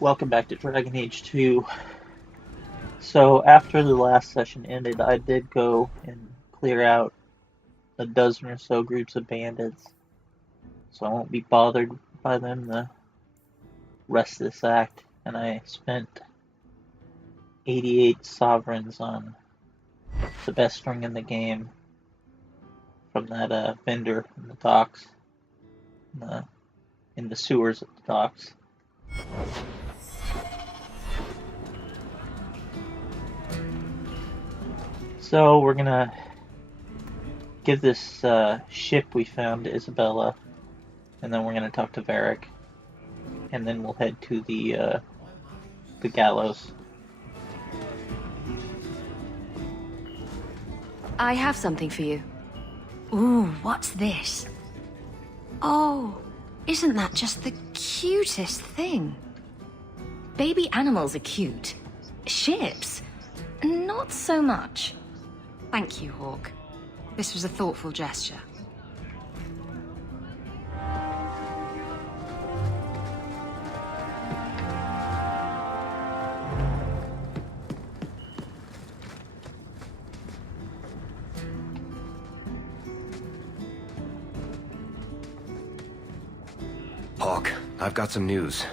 Welcome back to Dragon Age 2. So after the last session ended, I did go and clear out a dozen or so groups of bandits. So I won't be bothered by them the rest of this act. And I spent 88 sovereigns on the best string in the game from that vendor in the docks, in the sewers at the docks. So we're gonna give this ship we found to Isabella, and then we're gonna talk to Varric, and then we'll head to the gallows. I have something for you. Ooh, what's this? Oh, isn't that just the cutest thing? Baby animals are cute. Ships, not so much. Thank you, Hawke. This was a thoughtful gesture. Hawke, I've got some news.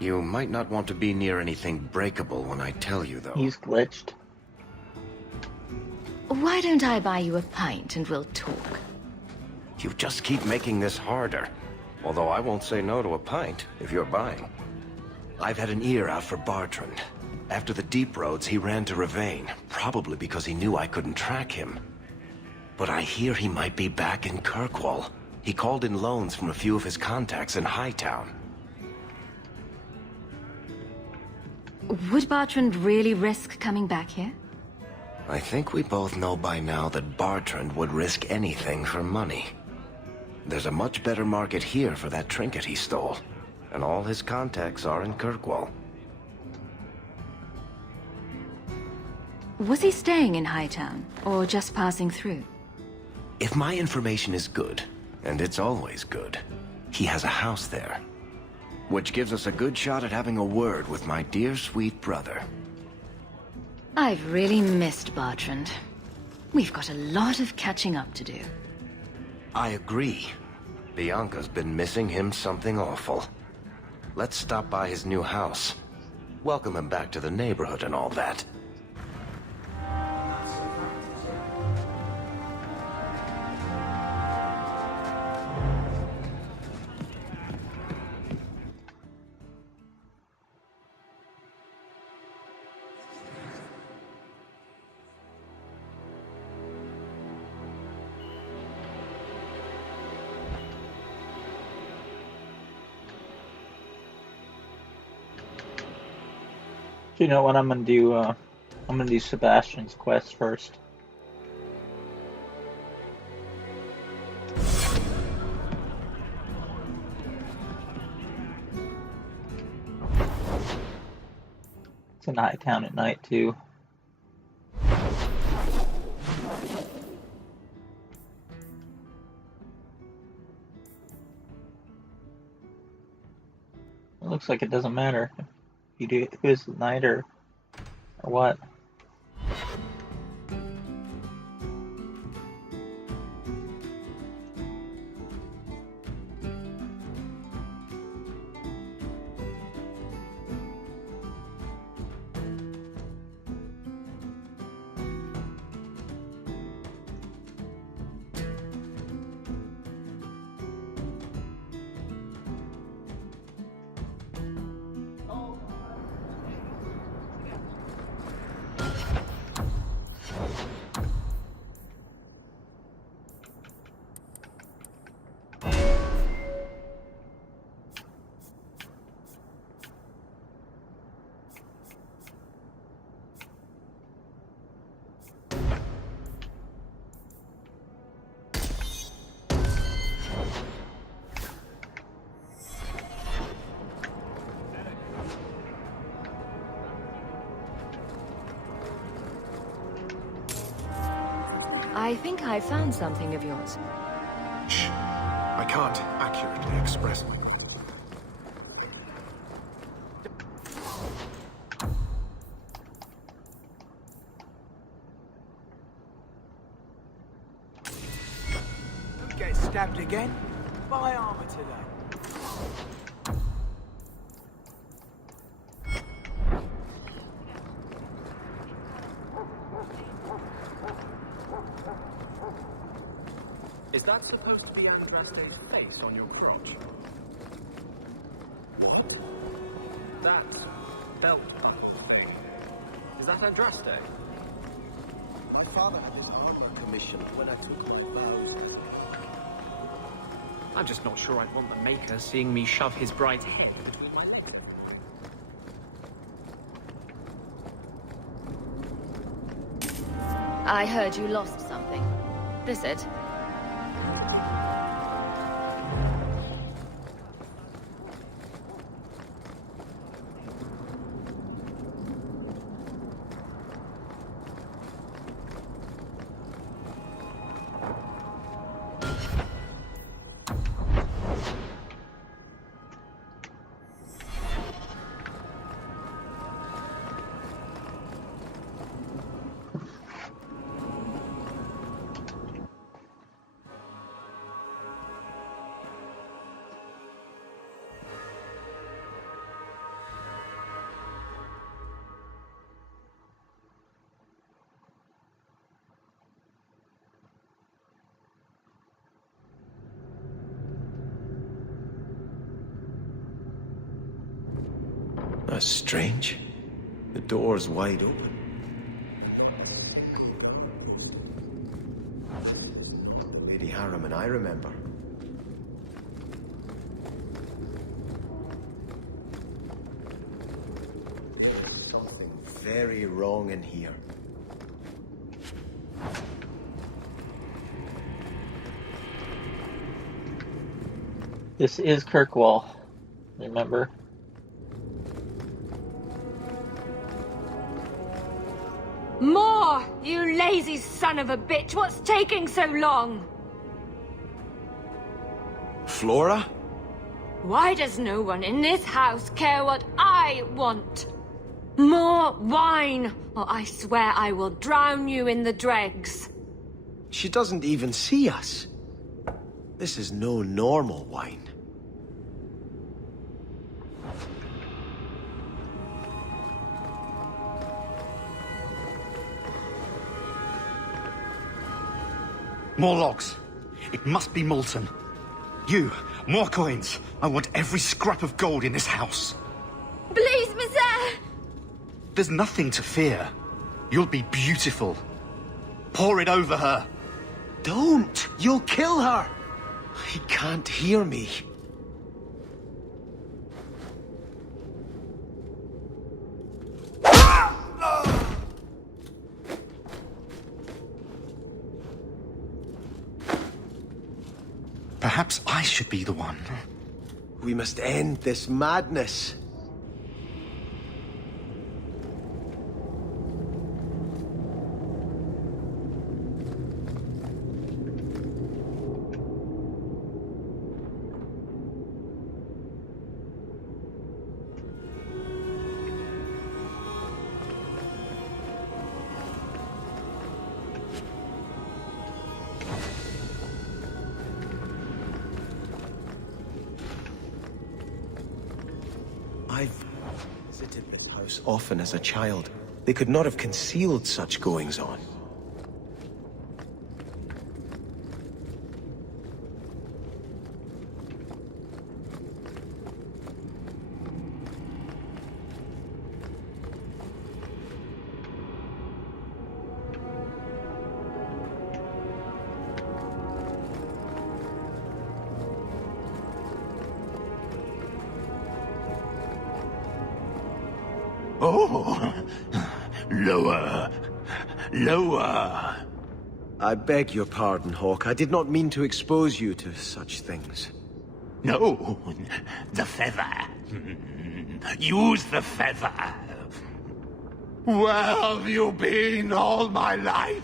You might not want to be near anything breakable when I tell you, though. He's glitched. Why don't I buy you a pint and we'll talk? You just keep making this harder. Although I won't say no to a pint, if you're buying. I've had an ear out for Bartrand. After the deep roads, he ran to Ravane, probably because he knew I couldn't track him. But I hear he might be back in Kirkwall. He called in loans from a few of his contacts in Hightown. Would Bartrand really risk coming back here? I think we both know by now that Bartrand would risk anything for money. There's a much better market here for that trinket he stole, and all his contacts are in Kirkwall. Was he staying in Hightown, or just passing through? If my information is good, and it's always good, he has a house there. Which gives us a good shot at having a word with my dear sweet brother. I've really missed Bartrand. We've got a lot of catching up to do. I agree. Bianca's been missing him something awful. Let's stop by his new house. Welcome him back to the neighborhood and all that. So you know what I'm gonna do? I'm gonna do Sebastian's quest first. It's in Hightown at night too. It looks like it doesn't matter if you do it at night or what. I think I found something of yours. Shh. I can't accurately express my... Get stabbed again? Buy armor today. Is that supposed to be Andraste's face on your crotch? What? That belt buckle thing. Is that Andraste? My father had this armor commissioned when I took my vows. I'm just not sure I'd want the Maker seeing me shove his bride's head between my legs. I heard you lost something. This it? That's strange. The door's wide open. Lady Harriman, I remember. Something very wrong in here. This is Kirkwall, remember? More! You lazy son of a bitch! What's taking so long? Flora? Why does no one in this house care what I want? More wine, or I swear I will drown you in the dregs. She doesn't even see us. This is no normal wine. More logs. It must be molten. You, more coins. I want every scrap of gold in this house. Please, monsieur! There's nothing to fear. You'll be beautiful. Pour it over her. Don't! You'll kill her! He can't hear me. Perhaps I should be the one. We must end this madness. I've visited the house often as a child. They could not have concealed such goings-on. Oh, lower, lower. I beg your pardon, Hawke. I did not mean to expose you to such things. No, the feather. Use the feather. Where have you been all my life?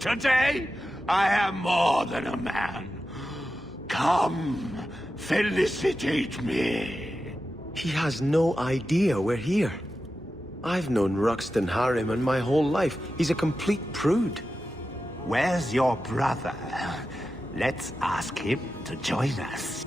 Today, I am more than a man. Come, felicitate me. He has no idea we're here. I've known Ruxton Harriman my whole life. He's a complete prude. Where's your brother? Let's ask him to join us.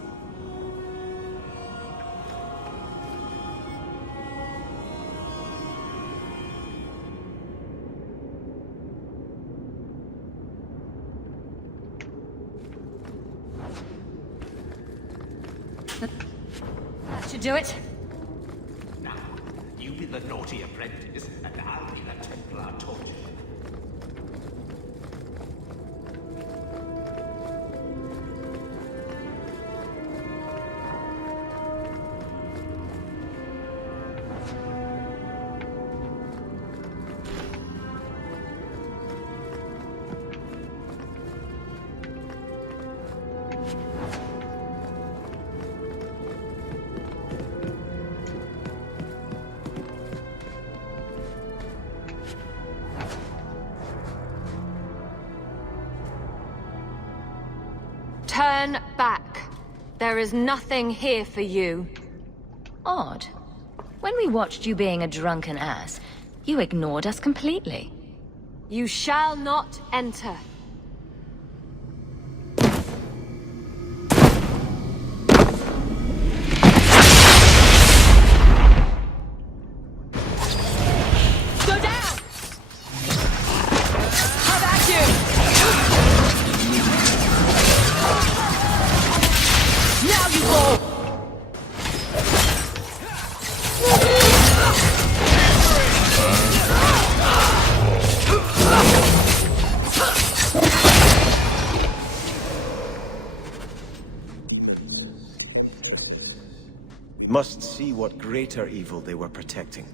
That should do it. Now, you be the naughty apprentice, and I'll be the Templar torture. Turn back. There is nothing here for you. Odd. When we watched you being a drunken ass, you ignored us completely. You shall not enter. Go down! How about you? Now you go! Must see what greater evil they were protecting.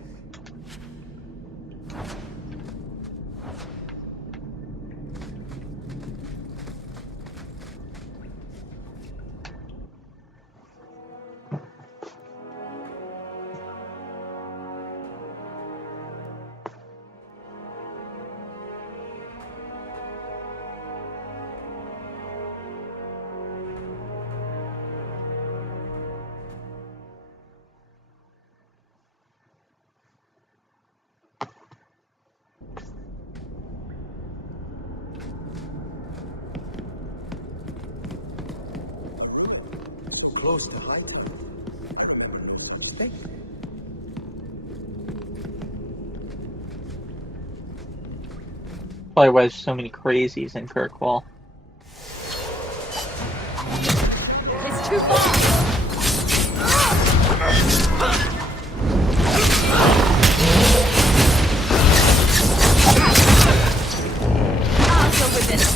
Close to height. Thank you. Probably why there's so many crazies in Kirkwall. It's too far! I'll deal with this.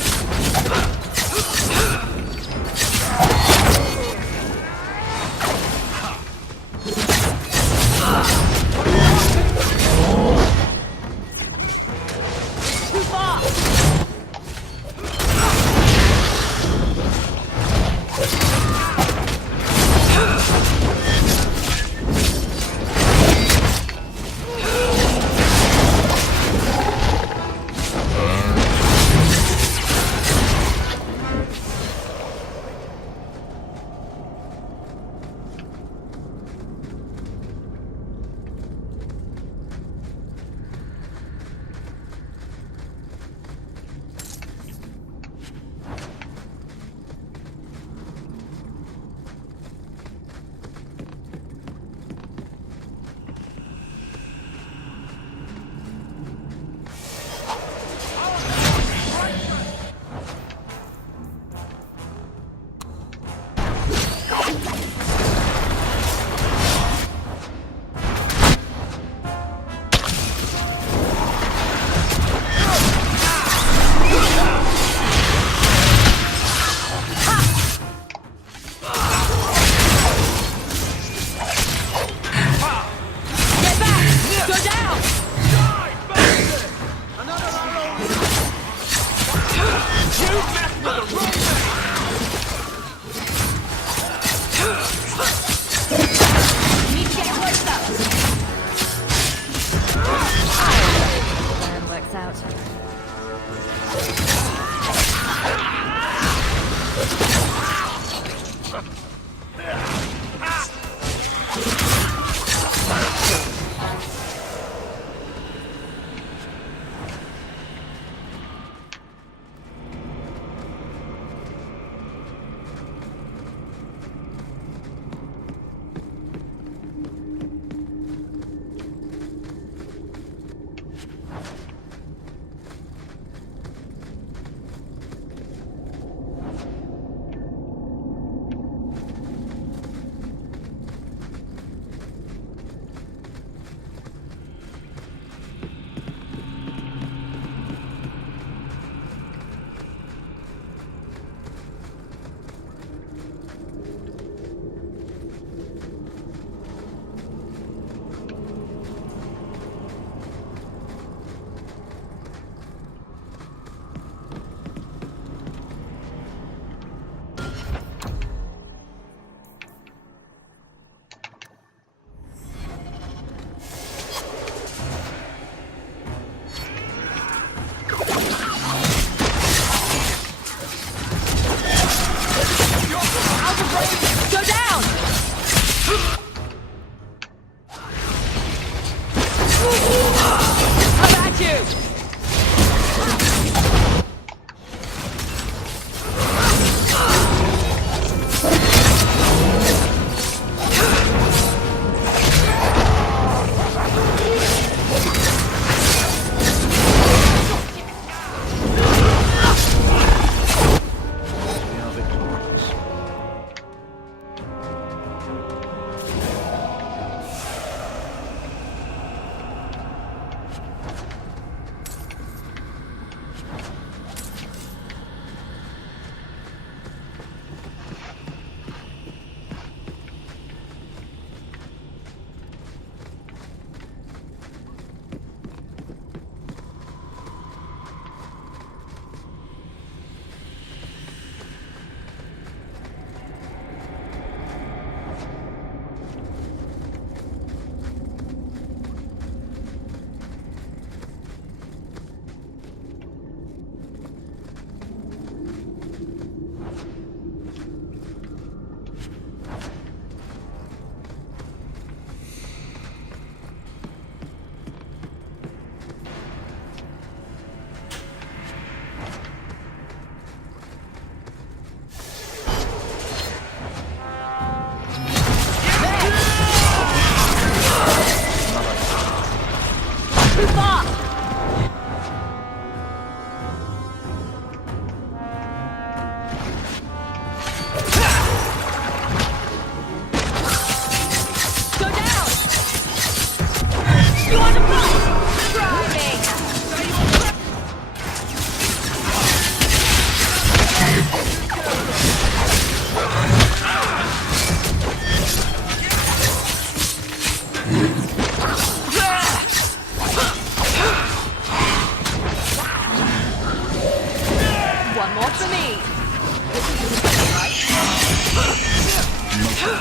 How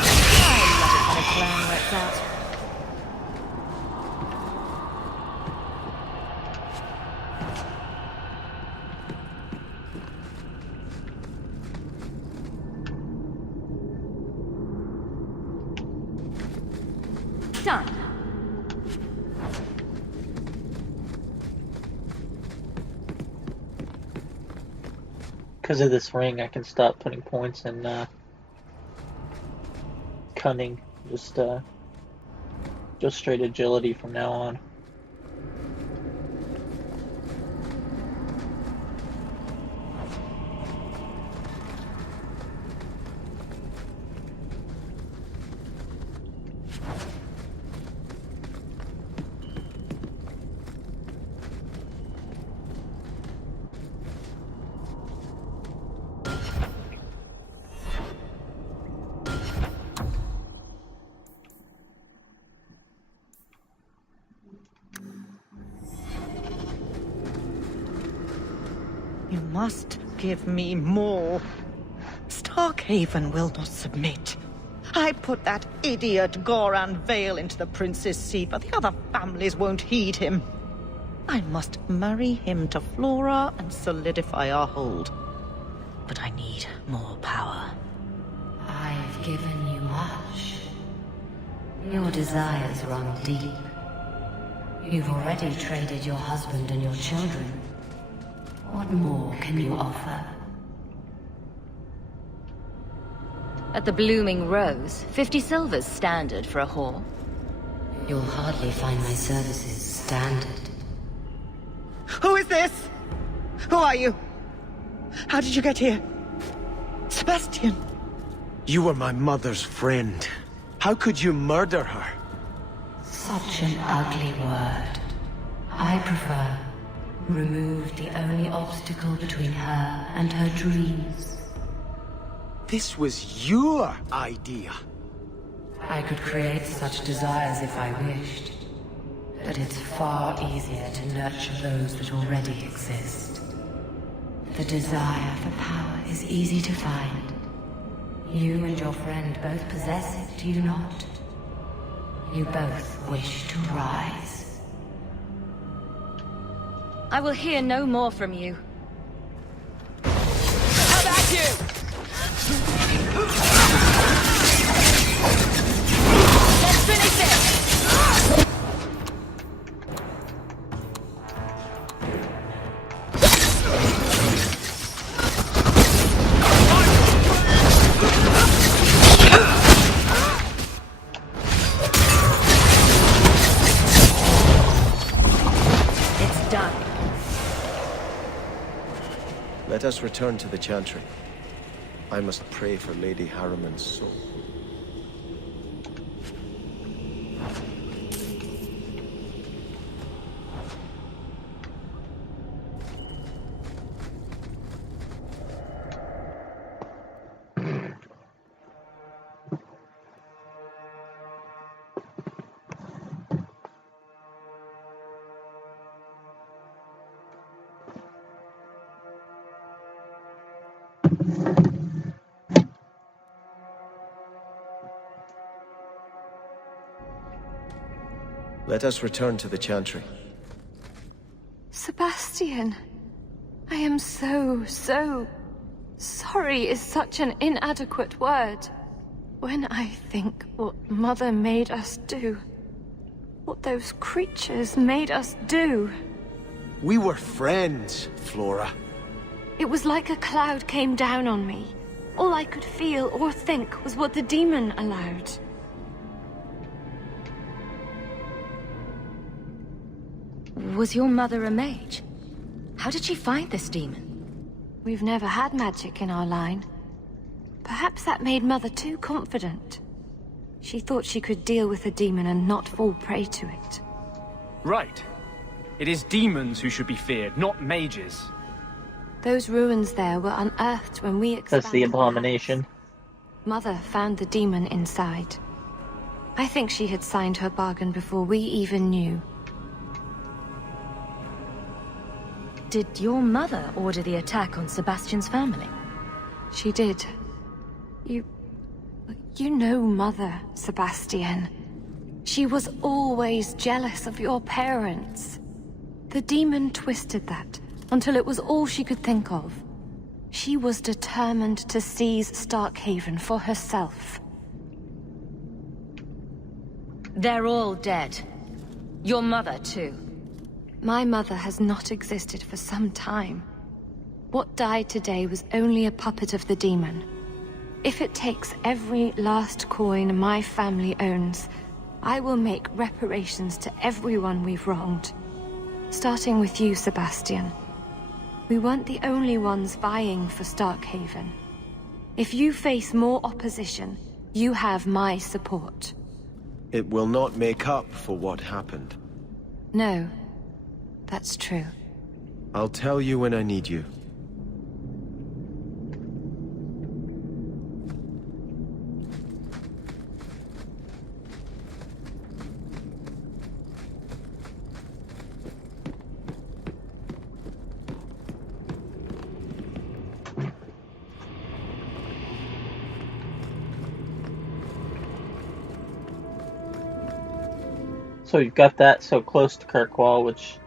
a plan works out. Done. Because of this ring, I can stop putting points in cunning. Just straight agility from now on. You must give me more. Starkhaven will not submit. I put that idiot Goran Vael into the prince's seat, but the other families won't heed him. I must marry him to Flora and solidify our hold. But I need more power. I've given you much. Your desires run deep. You've already traded your husband and your children. What more can you offer? At the Blooming Rose, 50 silvers standard for a whore. You'll hardly find my services standard. Who is this? Who are you? How did you get here? Sebastian! You were my mother's friend. How could you murder her? Such an ugly word. I prefer removed the only obstacle between her and her dreams. This was your idea. I could create such desires if I wished, but it's far easier to nurture those that already exist. The desire for power is easy to find. You and your friend both possess it, do you not? You both wish to rise. I will hear no more from you. How about you? Let's finish it! It's done. Let us return to the Chantry. I must pray for Lady Harriman's soul. Let us return to the Chantry. Sebastian, I am so sorry is such an inadequate word. When I think what Mother made us do, what those creatures made us do. We were friends, Flora. It was like a cloud came down on me. All I could feel or think was what the demon allowed. Was your mother a mage? How did she find this demon? We've never had magic in our line. Perhaps that made Mother too confident. She thought she could deal with the demon and not fall prey to it. Right. It is demons who should be feared, not mages. Those ruins there were unearthed when we expanded. That's the abomination. Mother found the demon inside. I think she had signed her bargain before we even knew. Did your mother order the attack on Sebastian's family? She did. You know Mother, Sebastian. She was always jealous of your parents. The demon twisted that until it was all she could think of. She was determined to seize Starkhaven for herself. They're all dead. Your mother, too. My mother has not existed for some time. What died today was only a puppet of the demon. If it takes every last coin my family owns, I will make reparations to everyone we've wronged. Starting with you, Sebastian. We weren't the only ones vying for Starkhaven. If you face more opposition, you have my support. It will not make up for what happened. No, that's true. I'll tell you when I need you. So you've got that so close to Kirkwall, which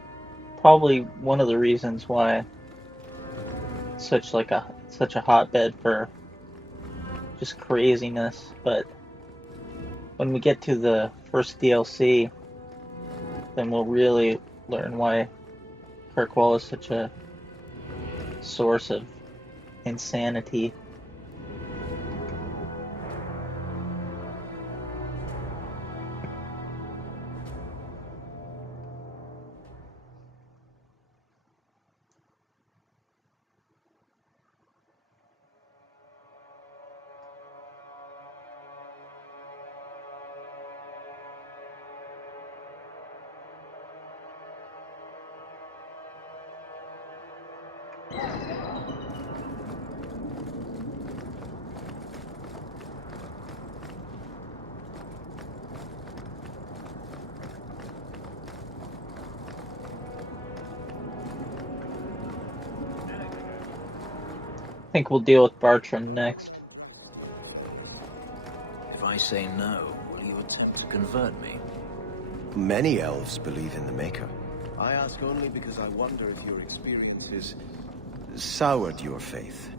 probably one of the reasons why it's such a hotbed for just craziness. But when we get to the first DLC, then we'll really learn why Kirkwall is such a source of insanity. I think we'll deal with Bartram next. If I say no, will you attempt to convert me? Many elves believe in the Maker. I ask only because I wonder if your experiences soured your faith.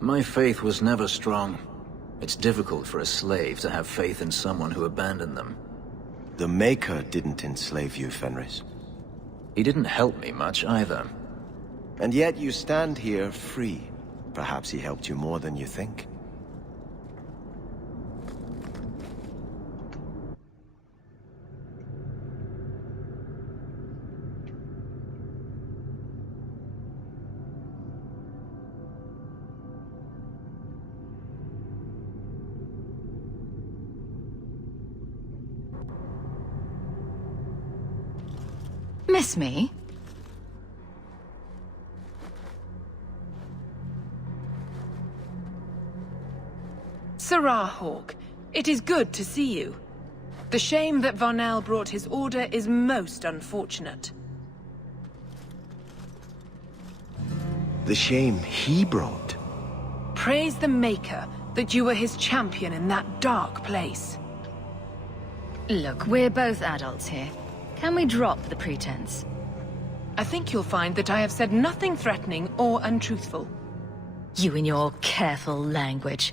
My faith was never strong. It's difficult for a slave to have faith in someone who abandoned them. The Maker didn't enslave you, Fenris. He didn't help me much either. And yet you stand here free. Perhaps he helped you more than you think. Miss me? Sirrah Hawke, it is good to see you. The shame that Vael brought his order is most unfortunate. The shame he brought. Praise the Maker that you were his champion in that dark place. Look, we're both adults here. Can we drop the pretense? I think you'll find that I have said nothing threatening or untruthful. You and your careful language.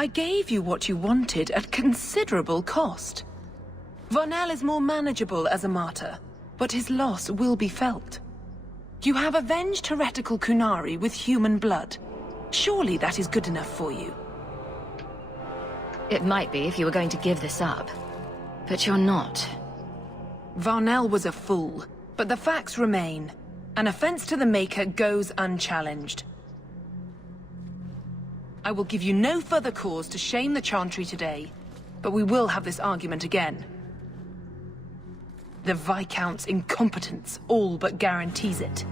I gave you what you wanted at considerable cost. Vael is more manageable as a martyr, but his loss will be felt. You have avenged heretical Kunari with human blood. Surely that is good enough for you. It might be if you were going to give this up. But you're not. Vael was a fool, but the facts remain. An offense to the Maker goes unchallenged. I will give you no further cause to shame the Chantry today, but we will have this argument again. The Viscount's incompetence all but guarantees it.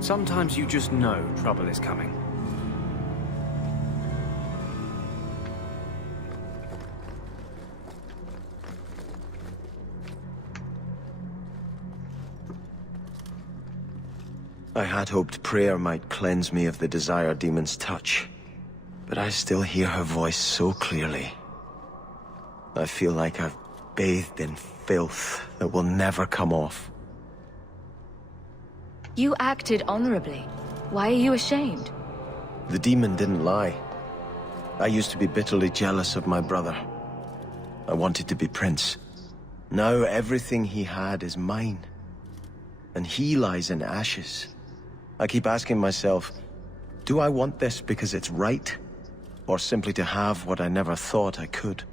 Sometimes you just know trouble is coming. I had hoped prayer might cleanse me of the Desire Demon's touch, but I still hear her voice so clearly. I feel like I've bathed in filth that will never come off. You acted honorably. Why are you ashamed? The demon didn't lie. I used to be bitterly jealous of my brother. I wanted to be prince. Now everything he had is mine. And he lies in ashes. I keep asking myself, do I want this because it's right? Or simply to have what I never thought I could?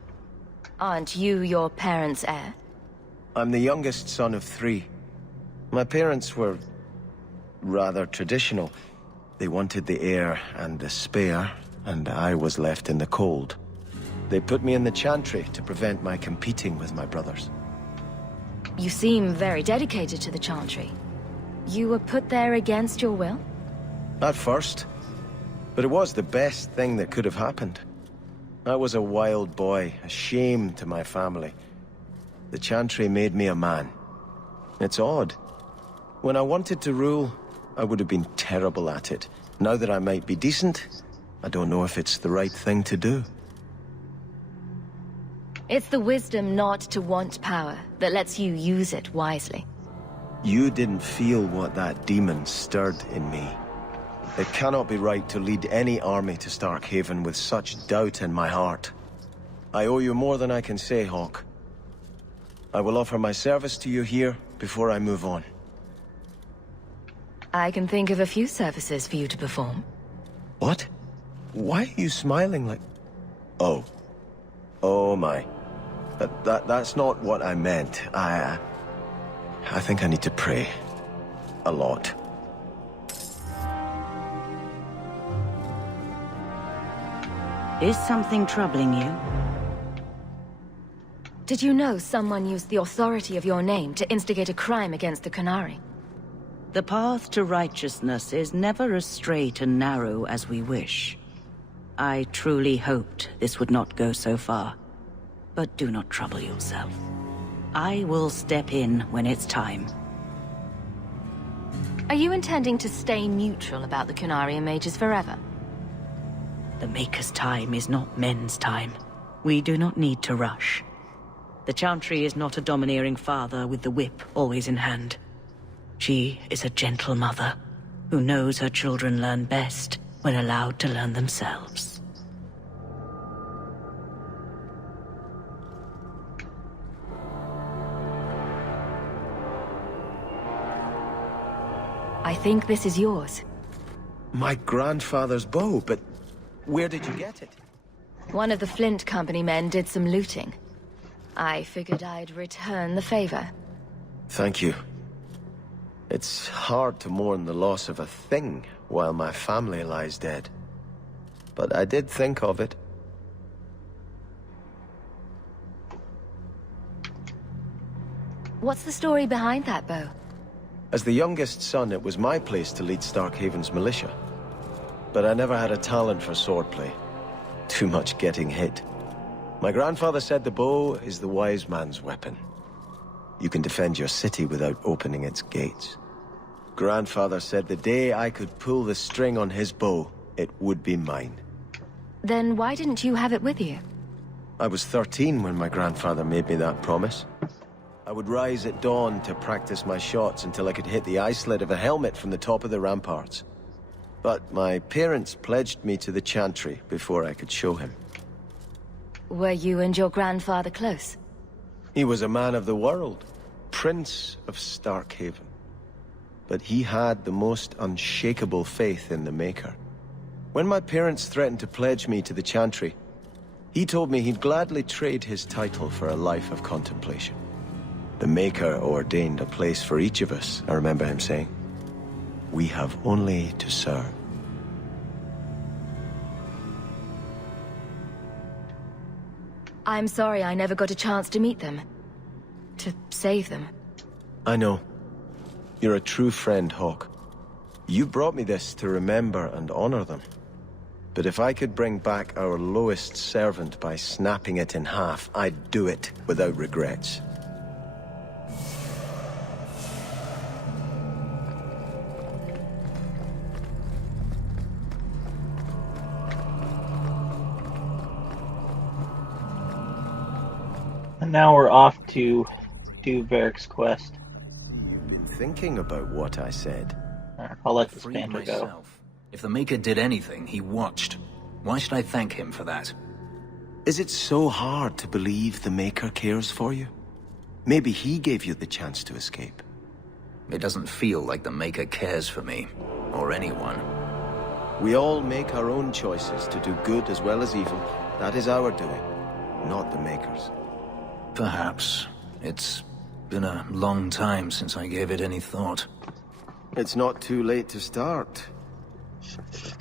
Aren't you your parents' heir? I'm the youngest son of 3. My parents were rather traditional. They wanted the heir and the spare, and I was left in the cold. They put me in the Chantry to prevent my competing with my brothers. You seem very dedicated to the Chantry. You were put there against your will? At first. But it was the best thing that could have happened. I was a wild boy, a shame to my family. The Chantry made me a man. It's odd. When I wanted to rule, I would have been terrible at it. Now that I might be decent, I don't know if it's the right thing to do. It's the wisdom not to want power that lets you use it wisely. You didn't feel what that demon stirred in me. It cannot be right to lead any army to Starkhaven with such doubt in my heart. I owe you more than I can say, Hawke. I will offer my service to you here before I move on. I can think of a few services for you to perform. What? Why are you smiling like... Oh. Oh my. That's not what I meant. I think I need to pray. A lot. Is something troubling you? Did you know someone used the authority of your name to instigate a crime against the Qunari? The path to righteousness is never as straight and narrow as we wish. I truly hoped this would not go so far. But do not trouble yourself. I will step in when it's time. Are you intending to stay neutral about the Qunari and mages forever? The Maker's time is not men's time. We do not need to rush. The Chantry is not a domineering father with the whip always in hand. She is a gentle mother who knows her children learn best when allowed to learn themselves. I think this is yours. My grandfather's bow, but where did you get it? One of the Flint Company men did some looting. I figured I'd return the favor. Thank you. It's hard to mourn the loss of a thing while my family lies dead. But I did think of it. What's the story behind that bow? As the youngest son, it was my place to lead Starkhaven's militia. But I never had a talent for swordplay. Too much getting hit. My grandfather said the bow is the wise man's weapon. You can defend your city without opening its gates. Grandfather said the day I could pull the string on his bow, it would be mine. Then why didn't you have it with you? I was 13 when my grandfather made me that promise. I would rise at dawn to practice my shots until I could hit the eye slit of a helmet from the top of the ramparts. But my parents pledged me to the Chantry before I could show him. Were you and your grandfather close? He was a man of the world, Prince of Starkhaven. But he had the most unshakable faith in the Maker. When my parents threatened to pledge me to the Chantry, he told me he'd gladly trade his title for a life of contemplation. The Maker ordained a place for each of us, I remember him saying. We have only to serve. I'm sorry I never got a chance to meet them. To save them. I know. You're a true friend, Hawke. You brought me this to remember and honor them. But if I could bring back our lowest servant by snapping it in half, I'd do it without regrets. now we're off to do Varric's quest. Been thinking about what I said. I'll let this Freed banter go. myself. If the Maker did anything, he watched. Why should I thank him for that? Is it so hard to believe the Maker cares for you? Maybe he gave you the chance to escape. It doesn't feel like the Maker cares for me, or anyone. We all make our own choices to do good as well as evil. That is our doing, not the Maker's. Perhaps. It's been a long time since I gave it any thought. It's not too late to start.